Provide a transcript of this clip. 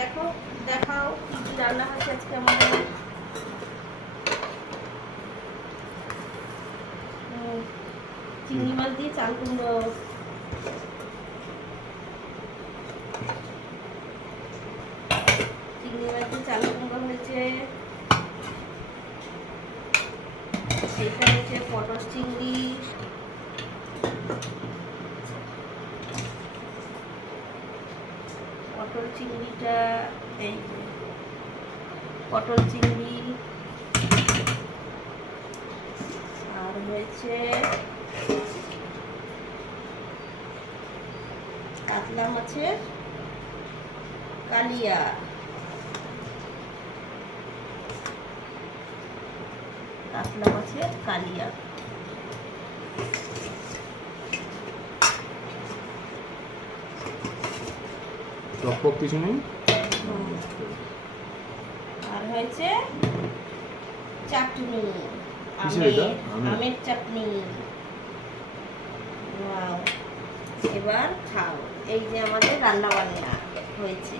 দেখো, দেখাও কি কি রান্না হচ্ছে আজকে আমাদের। চিংড়ি মাছ দিয়ে চাল কুমড়ো, চিংড়ি মাছ দিয়ে চাল কুমড়ো হয়েছে। এইটা হচ্ছে পটল চিংড়ি, পটল চিংড়িটা এই যে পটল চিংড়ি, আর হয়েছে কাতলা মাছের কালিয়া, কাতলা মাছের কালিয়া। টক কিছু নেই। আর হয়েছে চাটনি, কিসের এটা? আমের চাটনি। এবার খাও, এই যে আমাদের রান্না বান্না হয়েছে।